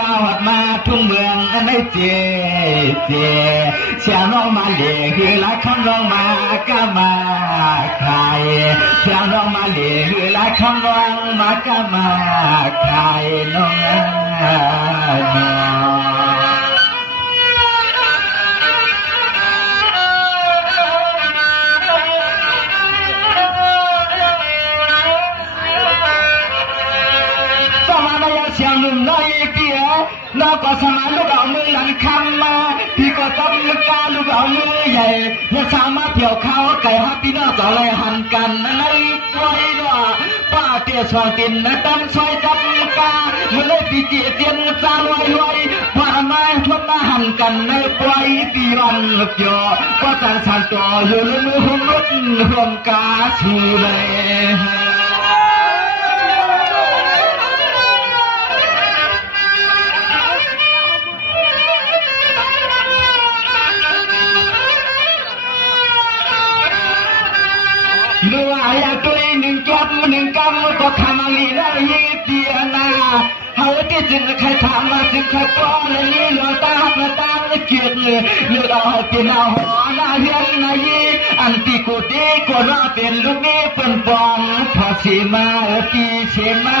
ก้าวมาทุ่งเมืองในเจเสียน้องมาเหล่คือหลายคำร้องมาก็มาใครเสียน้องมาเหล่คือหลายคำร้องมาก็มาใครน้องน้องเสียงหนุ่มน้อยเปียนอกก็สมานลูกเอามือหลังคำมาพี่ก็ต้องมือกาลูกเอามือใหญ่อย่าสามารถเกี่ยวเขาไก่ฮับพี่น้องต่อเลยหันกันในปล่อยว่าป้าเตี้ยสองตินนะตั้มซอยจับกาเมื่อเลยปีเจียเตียนจาลอยว่ามาทวดมาหันกันในปล่อยปีวันเกี่ยวก็จันสันต่ออยู่เลยมือหุ่นรถห่วงกาชูเลยลูกอยากตัวหนึ่งจบหนึ่งกำก็ทำลีลายีเตียนาเฮาที่จึงใครทำมาจึงใครป้อนนี่เหลือตาเกียรติเลือดเอาเป็นเอาหัวหน้าเฮียนนายีอันที่กูดีก็รอเป็นลูกนี้เป็นปองพอสีมาตีเชมา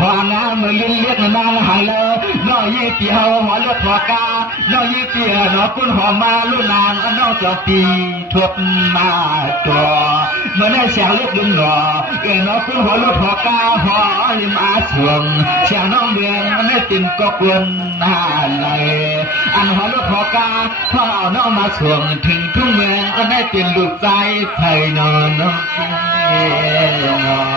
หัวหน้ามือลิ้นเลียดนางหายเลยน้อยยี่เปียวหัวเลือดหัวกาน้อยยี่เปียน้อกุนหอมมาลุ่นนางน้องจอปีทวดมาตัวเมื่อได้เสียงเลือดลุงหนอน้อกุนหัวเลือดหัวกาหัวลิมอาสวงเสียงน้องเมืองไม่ติมก็กวนหน้าเลยอันหัวเลือดหัวกาพ่อน้องมาสวงถึงทุ่งเมืองก็ได้เป็นลูกใจไผ่นอนน้องนอ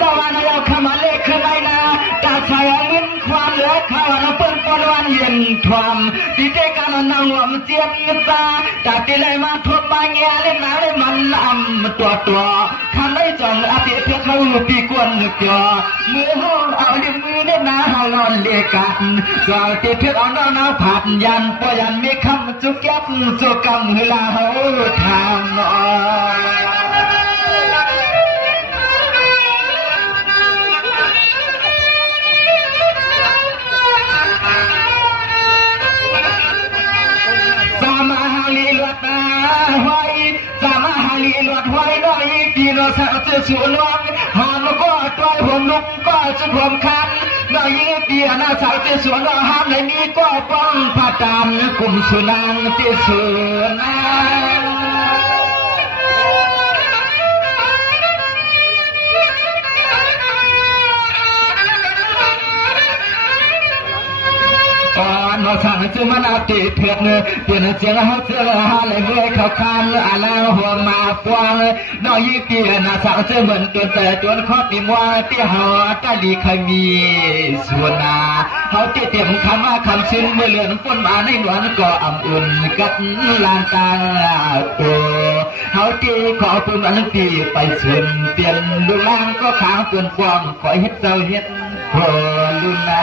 สวรรค์เราขมาเลขขึ้นไปนะตาใส่ลิ้นความเหลือข้าวเราเปิ้ลปนวันเย็นทวมที่เจกันนางวมเจียมตาจากที่เลยมาทวบางแง่เล่นหนาเลยมันลำตัวคำได้จองอาทิตย์เพื่อเขาปีกวนเกี่ยวมือห้องเอาลิ้นมือเล่นหนาหอนอนเลียกันก็ที่เพื่อเอาหน้าผัดยันปยันมีคำจุกยับจุกกำเวลาเขาทำนอสามหาลีลวดนาหอยสามหาลีลวดหอยน้อยปีโนสาวจะสวนวันหอนก็ต้อยผมลุกก็จะผมคันน้อยปีน่าสาวจะสวนว่าห้ามในนี้ก็ป้องผ้าดำกลุ่มสุนังจะสวนนอสั่งจะมานาติเถื่อนเปลี่ยนเสียงเขาเสือหาเลยเมื่อเขาคานอาลาหัวมาฟวงน้อยยี่ปีนาสั่งจะเหมือนตัวแต่จนคอติมว่าที่หาตาดีใครมีส่วนนาเขาเตรียมคำว่าคำซึ้งเมื่อเลือนฝนมาในหนวนก็อ่ำอุ่นกับลานตาตัวเขาที่ขอปุ่นอันปีไปส่วนเปลี่ยนลูกล่างก็ขางเปลี่ยนฟองคอยเฮ็ดเจ้าเฮ็ดพอลุนา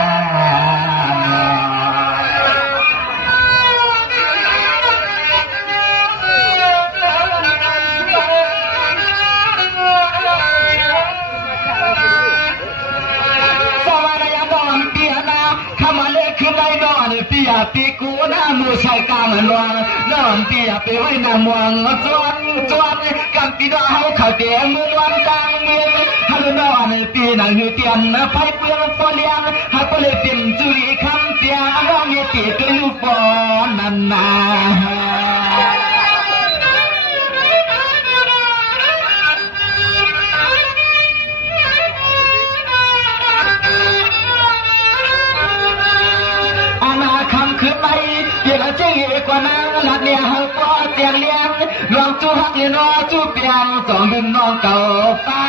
ปีกูน้ามือใส่กางนวลน้องปีไปไว้น้ำมวงจวนกันปีน้าเขาเขาเตียงมือวันกลางเมืองฮัลโหลน้องปีนั่งอยู่เตียงไฟเปลืองฟอเลียงฮักก็เลยเป็นจุลีคำเตียงน้องเนี่ยปีตัวลูกบอลนั่นนาคือไปเดี๋ยวจะเหี้ยกว่านั้นหลักเนี่ยเขาก็เตียงเลี้ยงลองจูฮักเนี่ยน้อจูเปียงต้องลืมน้องเก่าป้า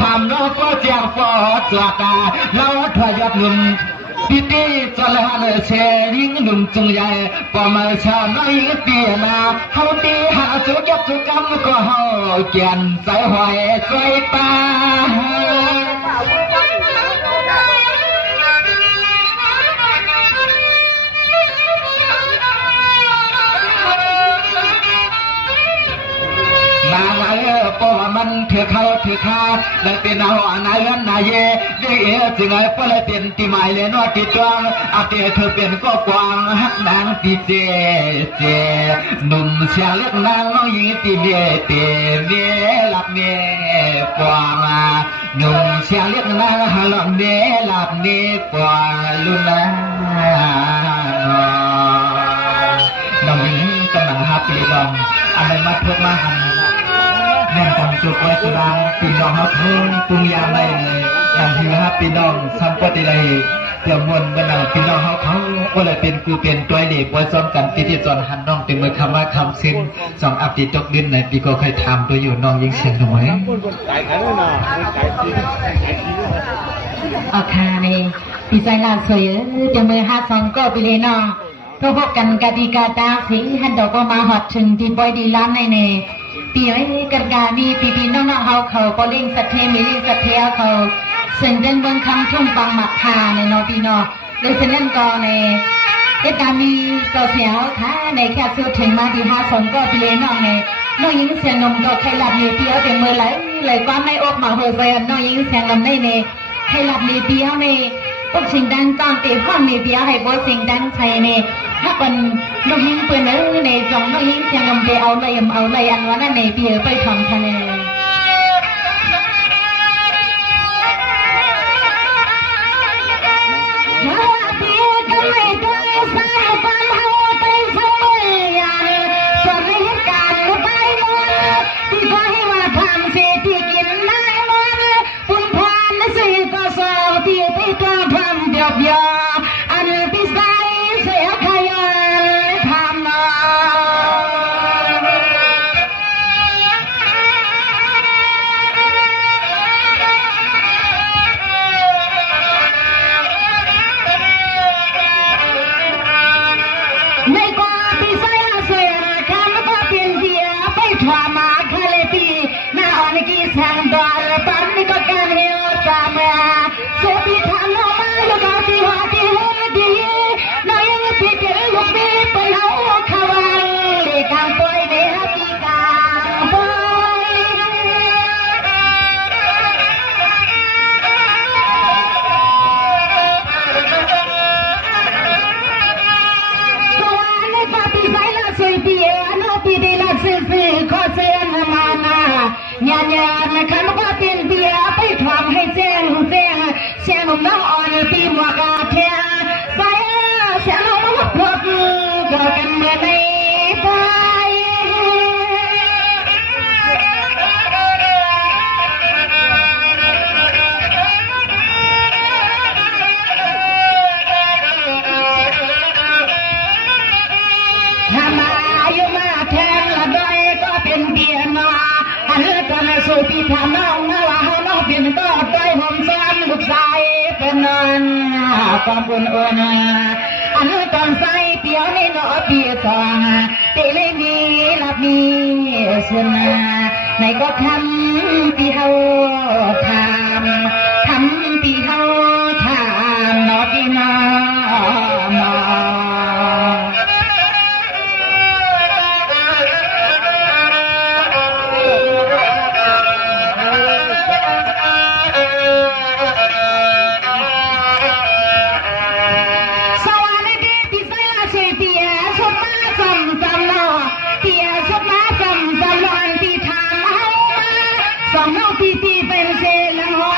ทำเราก็เจียงฟอดสวาตาเราถ กับหนุ่มปีปีจนหันเชยิงหนุ่มจุงใหญ่ปอมาชาน้อยเปียนาเฮาตีหาจุกยับจุกกำก็เฮาเกียนใส่หอยใส่ปลานาไงปอมันเถื่อเขาเถื่อข้าได้เป็นเอานายนายเย่ได้เอ๋จึงไงปอเลยเป็นตีหมายเลยนอตีจวงอาเตเธอเป็นก็กวางฮักนางตีเจเจหนุ่มเสียเล็กนางน้องหญิงตีเมียเตเมียหลับเมียกวางหนุ่มเสียเล็กนางหลับเมียหลับเมียกวางลุนนาน้องหญิงกำลังฮับปีลองอะไรมาเพิ่มมาหันแม่ตำจุกไว้สุดาปีน้องเขาทุ่งปรุงยางไรเลยอย่างที่ฮับปีน้องทำปฏิเลยเตี่ยวมวลเมื่อนาปีน้องเขาก็เลยเป็นกูเป็นตัวเด็กไว้ซ้อมกันปีที่จอนหันน้องเป็นมือคำว่าคำสิ้นสองอัปติตกดินในปีก็เคยทำตัวอยู่น้องยิงเสียงหน่อยเอาค่ะนี่ปีใจลาสวยจะมือฮักสองก็ไปเลยน้องก็พบกันกติกาตาสิฮันดอกก็มาหอดถึงที่บอยดีล้านในเนปีไว้กันกามีปีน้องๆเขาก็เล่งสัตเทมีเล่งสัตเทียเขาเส้นเดินเบิ้งคำทุ่มปังหมักพาในนอปีนอเลยเส้นเล่นก็ในกันกามีก็เสียวค่ะในแค่สุดถึงมาที่ฮักสองก็ไปเลยน้องในน้องยิงเสียงนมก็ใครหลับมีเปียวเป็นมือไหลเลยความในอกมาหัวใจน้องยิงเสียงลำในเนใครหลับมีเปียวในพวกสิ่งดังต้องตีห้องมีเปียวให้พวกสิ่งดังใช่เนถ้าเป็นน้องยิงเปื่อนในจองน้องยิงเสียงลำไปเอาเลยอันวันนั้นในเปียวไปทำทะเลน้องอ่อนตีหมวกาเทียใส่เสียงน้องมาพบก็กันเมื่อในไปทำมาอยู่มาแทนละด้อยก็เป็นเบียร์นาอันนี้ก็ในสู่ปีทำน้องมาว่าเขาน้องเป็นก็ได้ผมซ้ำลูกชายเป็นนันความบุญเอิญอันตอนใส่เปียวในนอปีตองเตเลมีลับมีส่วนในก็ทำปีเฮาทำปีเฮาทำนอปีนาสองน้องปีเป็นเซลังหัว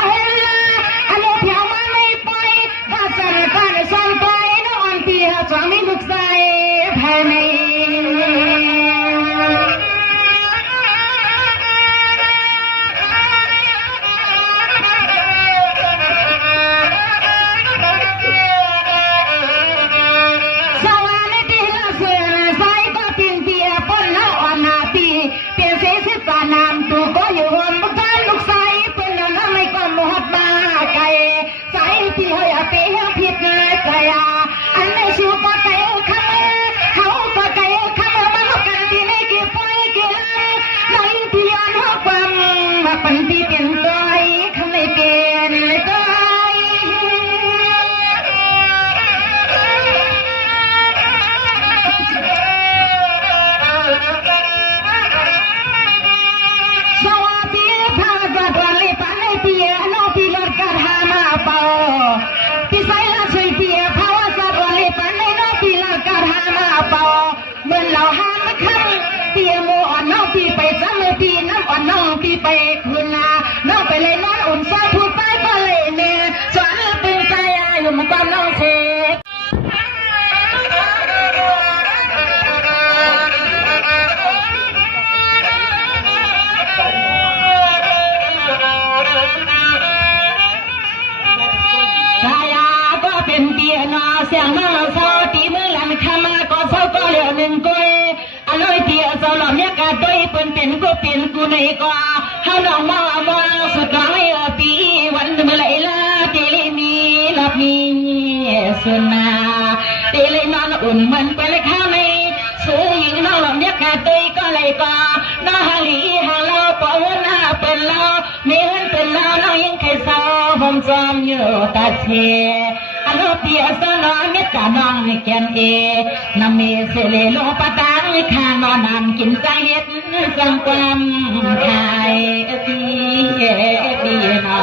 พี่ใส่ละช่วยเปียภาวะสัตว์วันเลยปันในน้องพี่ละการหามาเป่าเหมือนเราหามาคันเปียโมอ่อนน้องพี่ไปซ้ำเลยพี่น้ำอ่อนน้องพี่ไปคืนนาน้องไปเลยนอนอุ่นซอยผู้ใต้ก็เลยเน่สอนตึงใจอยู่มันความน้องเสกสายาก็เป็นเปียนอเสียงน้องเศร้าตีมือหลังคามาก็เศร้าก็เหลือหนึ่งก้อยอร่อยเปียเศร้าหล่อเนี่ยกาด้วยเปิ้นเป็นก็เป็นกูในก็เฮาน้องมาว่าสุดร้อยปีวันเมื่อไรล่ะเตเลมีลับมีสุนาเตเลนอนอุ่นเหมือนไปเลยข้าวในซื้อหญิงน้องหล่อเนี่ยกาด้วยก็เลยก็น้าฮาลีฮาเราปอหน้าเป็นเราเมื่อเป็นเราน้องยังใครเศร้าผมจอมอยู่ตาเชอโลเปียสนอเม็ดกะน้องแกนเอนำเมเสเลโลปะตังข้านอนนำกินใจเฮ็ดจังความขายดีนอ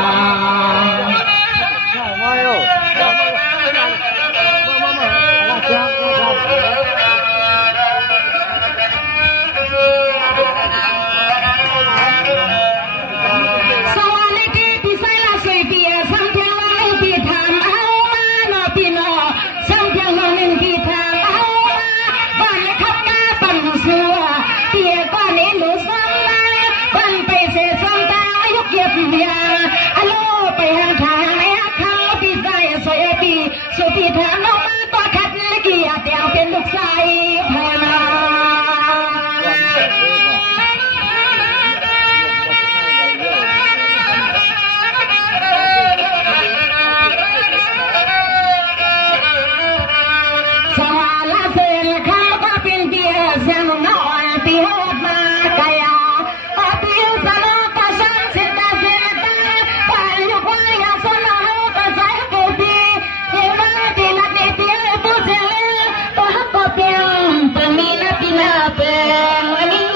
สุดที่ถามน้องมาตัวคัดเกียรติแต่งเป็นลูกชายพานาสวาลาเซนข้าก็เป็นเบียร์เสียงน้อยปีหดมากายาปาปิวสนอปาชันเสตาเสตาปายุกวายาสนาโฮปาไซเกปีเยมาตินัดเนติเลปุเซเลปะก็เปียงปะมีนาปินาเปงวันนี้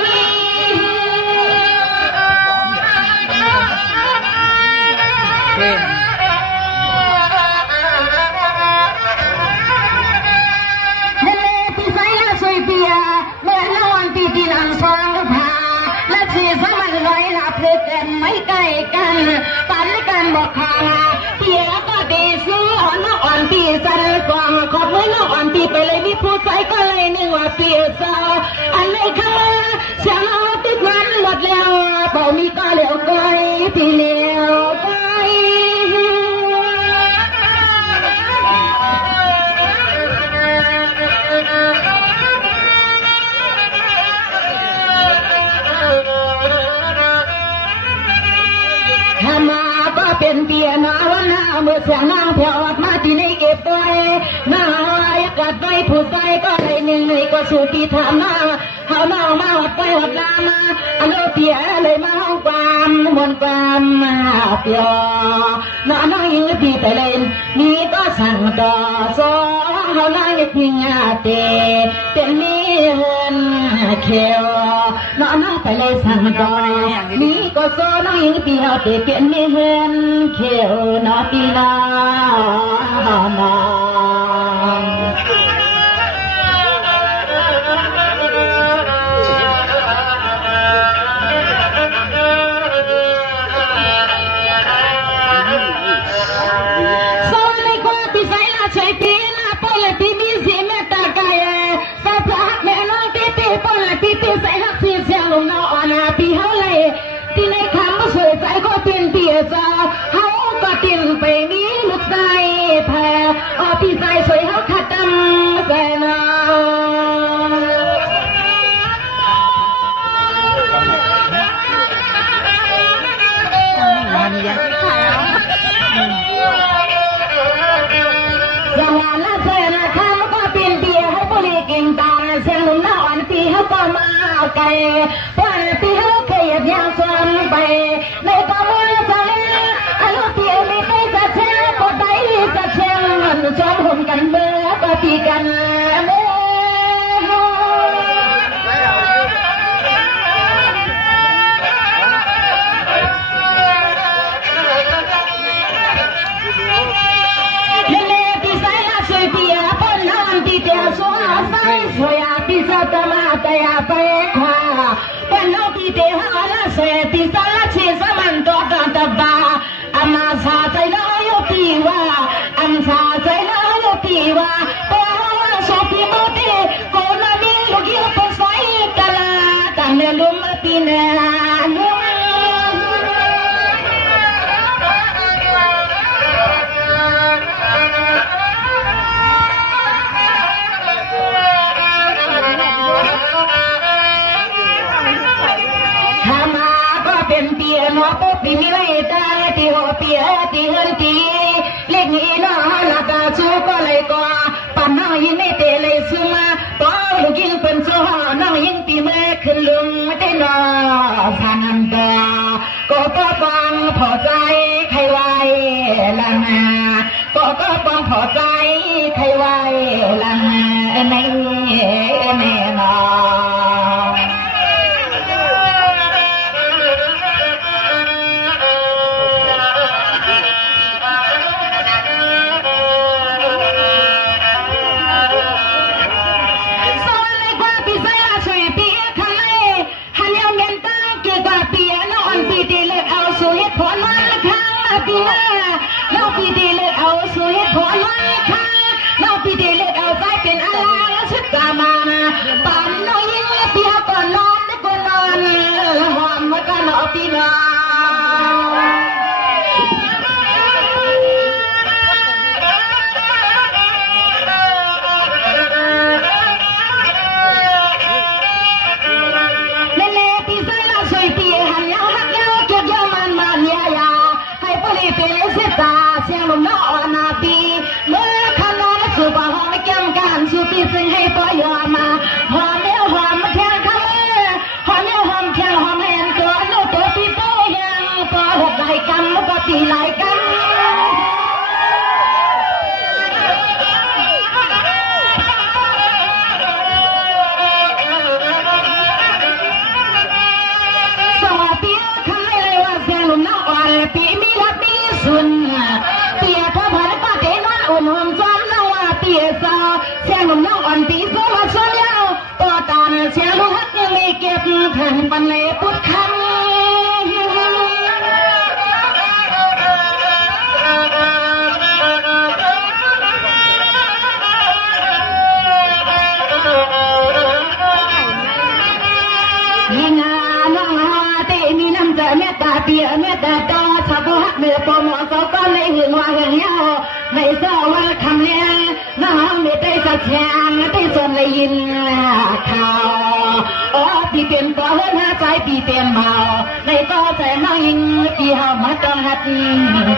ไม่ใกล้กันปันกันบอกคาเปียก็ดีซื้ออ่อนน้องอ่อนตีสันกว่างขอบมือน้องอ่อนตีไปเลยมีผู้ใจก็เลยนึกว่าเปียเศร้าอันไหนข้าเสียงเอาติดวันหมดแล้วเบามีก็เหลียวก้อยที่เหลียวก้อยมาก็เป็นเปียนาวันหน้าเมื่อเสียงนางแผ่วมาที่นี่เก็บไว้หน้าอยากกัดไว้ผู้ใจก็เลยหนึ่งเลยก็สู่ปีถามมาเขาเมามาหดไปหดลามาอันโลเปียเลยมาห้องความมนความมาเปียน้องน้องยืดดีไปเลยนี่ก็สั่งต่อโซ่เขาน้อยพิงอาเตเป็นนี่เฮินเขียวน้องน้องไปเลยสั่งต่อนี่ก็โซ่น้องยืดดีเอาเตเป็นนี่เฮินเขียวน้องปีนาน้องใส่หักเสียเสียงลงนอนปีเฮาเลยที่ในคำว่าสวยใจก็เป็นเปียจาเฮาก็ตินไปมีลูกใจแพ้พี่ใจสวยเฮาขัดดำใส่นาอย่างนั้นละเสียนะคำก็เป็นเปียให้บริเก่งตาเสียงลงนอนปีเฮาก็มาไก่วันที่เขาเคยยังสวมไปในกำมือจะเลี้ยอันที่มีใครจะเชื่อก็ได้จะเชื่อมันชอบห่มกันเมื่อปฏิกันเมื่อเ ดีว่าปอสอบพี่โมเตโกนามีลูกยิ่งเป็นสายกะลาตั้งเนื้อลุ่มปีนาลุ่มเป็นเปียนอปุ๊บปีมีไรตาตีหัวเปียตีเงินตีเล็กนี้น้อหน้าตาชูก็เลยกว่าปั่นน้องยิงไม่เตะเลยซึมาต่อลูกยิงเป็นสู้น้องยิงปีเมื่อขึ้นลุงได้นอพานันดาก็ฟังพอใจใครไว้ละนาก็ฟังพอใจใครไว้ละนาในแน่นอนปีหน้าเราปีดีเลือกเอาสวยผลมาค่ะเราปีดีเลือกเอาใจเป็นอะไรชุดตามาป่านน้อยเปียก่อนนอนก่อนนอนหอมก็นอนปีหน้าปีซึ่งให้ปอยอมาหอมเลี้ยวหอมมาแทงเขาหอมเลี้ยวหอมแทงหอมแหนตัวโน้ตัวปีโตยังปอหกไหลกำปอตีไหลกำสวัสดีค่ะเลยว่าเสียงลมน้ำอ่อนปีมีรักมีสุนเปียทพันป้าเจนวันอุ่นหอมจอมน้ำว่าเปียสาวเสียงลมน้ำอ่อนปีโซมาชนยาวตัวตาเสียงลูกฮักยังไม่เก็บแผ่นปันเล่พุทธคำยิ่งน้องฮาเตมีน้ำใจเมตตาเปียเมตตาตาสับหักเมื่อปมสาวก็เลยหึงว่าหึงเยาในเศร้าว่าคำเลี้ยงน้องไม่ได้สักแฉงได้ส่วนเลยยินข่าวพี่เป็นก็เฮิร์นหาใจพี่เป็นเบาในก็ใจน้องยิงพี่เฮามาต้องหัด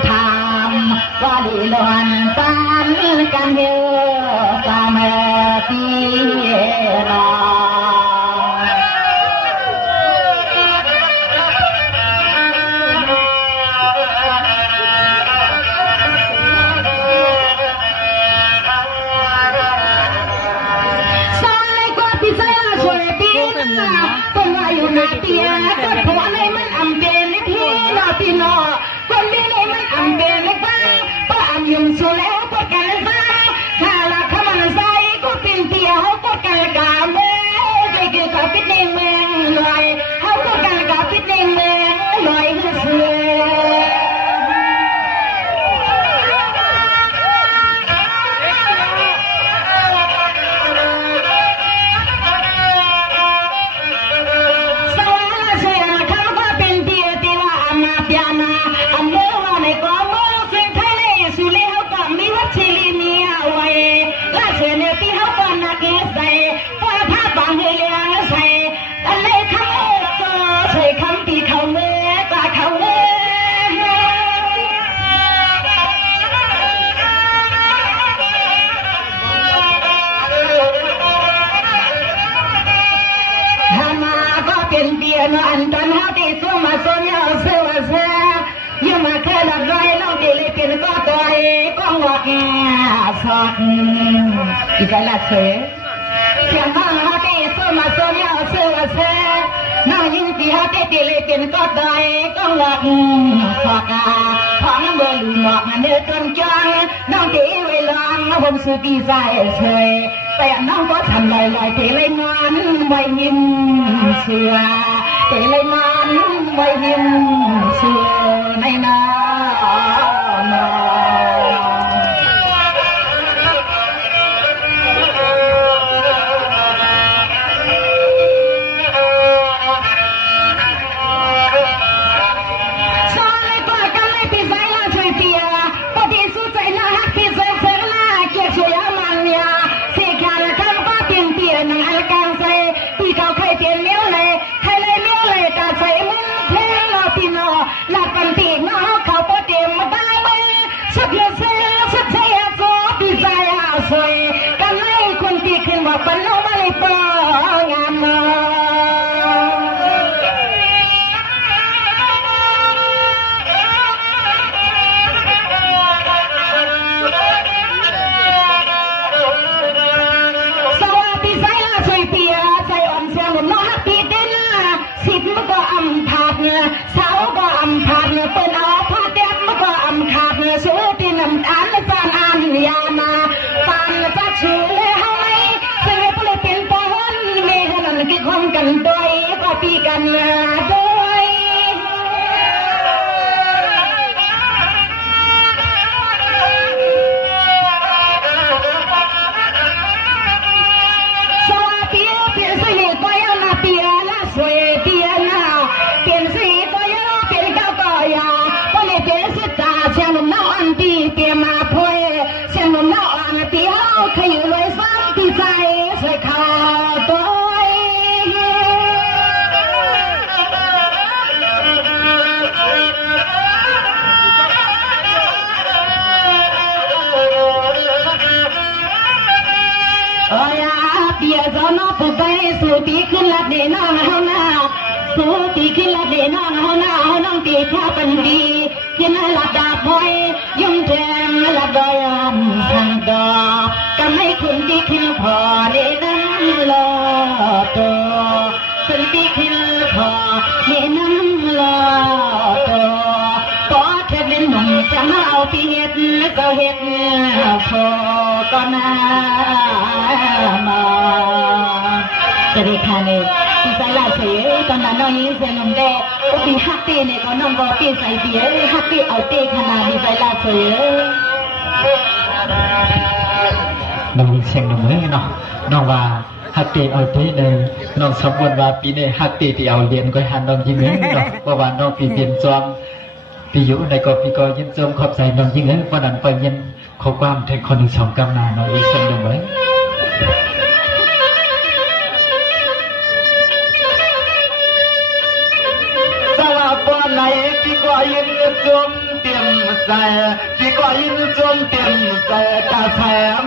ทำว่าลีลอนตามกันเฮตามตีรอคนว่าอยู่นาเตียก็เพราะในมันอำเบนในพี่นอพี่นอคนนี้ในมันอำเบนในฟ้าป้าอำยุ่งสุแล้วก็กันฟ้าถ้าละขมันใส่ก็เป็นเตียวก็กันกาเมื่อเกี่ยวกับพิษในเมืองหน่อยเขาก็กันกับพิษในเมืองหน่อยเสืออันตอนเขาที่สู้มาสู้เนี่ยเสือเสือยังมาแค่ละร้อยน้องดีเลยเป็นก็ตัวเองก็งอแงสอดอีกแล้วเสือเสียงน้องเขาที่สู้มาสู้เนี่ยเสือเสือน้องยิ่งที่เขาที่ดีเลยเป็นก็ตัวเองก็งอแงสอดของเบอร์ลูหมอกเนื้อจนจังน้องดีไว้ลองผมซื้อปีใส่เฉยแต่น้องก็ทำลอยๆที่เลยนอนไม่ยินเสือแต่เลยมันไม่ยินเสือในนา สอนอผู้ไปสู่ตีขึ้นลัดเดน้องเฮาหน้าสู่ตีขึ้นลัดเดน้องเฮาหน้าเฮาน้องตีข้าปันดีกินลัดดาพอยยุ่งแทงลัดดอยทางดอกก็ไม่คุณตีขึ้นพอเดน้ำลอตัวคุณตีขึ้นพอเดน้ำลอตัวพอแค่เป็นหนุ่มจะมาเอาปีเฮ็ดก็เฮ็ดพอก็น่ามาจะได้ทานเลยพี่สายลาเสียตอนนั้นน้องยิ่งเสียนมแดงก็ปีฮักเต้เนี่ยก็น้องก็ปีใส่เบียฮักเต้เอาเต้ขนาดพี่สายลาเสียน้องเสียงน้องเอ้ยเนาะน้องว่าฮักเต้เอาเต้เลยน้องสมบูรณ์ว่าปีนี้ฮักเต้ที่เอาเรียนก็หันน้องยิ่งเอ้ยเนาะเพราะว่าน้องปีเปลี่ยนจอมปีอยู่ในก็ปีก็ยินจมขอบใจน้องยิ่งเอ้ยวันนั้นไปยินข้อความถึงคนที่สองกำนาน้องอีกเสียงน้องเอ้ยป้อนไหนพี่ก็ยินจมเต็มใส่พี่ก็ยินจมเต็มใส่ตาแถ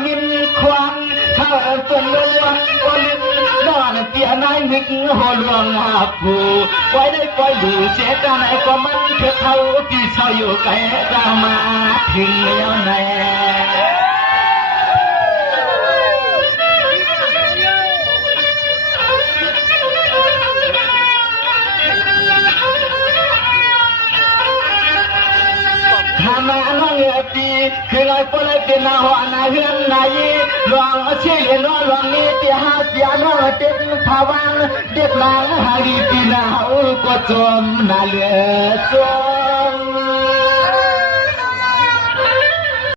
มินควันถ้าจนล้วนก็ลิ้นนอนเปียนายมิกหัวลวงหาผู้ไว้ได้ปล่อยอยู่เสียกันไหนก็มันเพื่อเขาพี่เศร้าอยู่ไกลจะมาถึงแล้วแน่มาน้องเอปีคือลอยปลายเป็นนาหัวนาเฮือนนายลองเชี่ยน้องลองนี้ที่หาเสียน้องเต็มภาวังเด็กนางหาลีปีนาก็จมนาเลือจม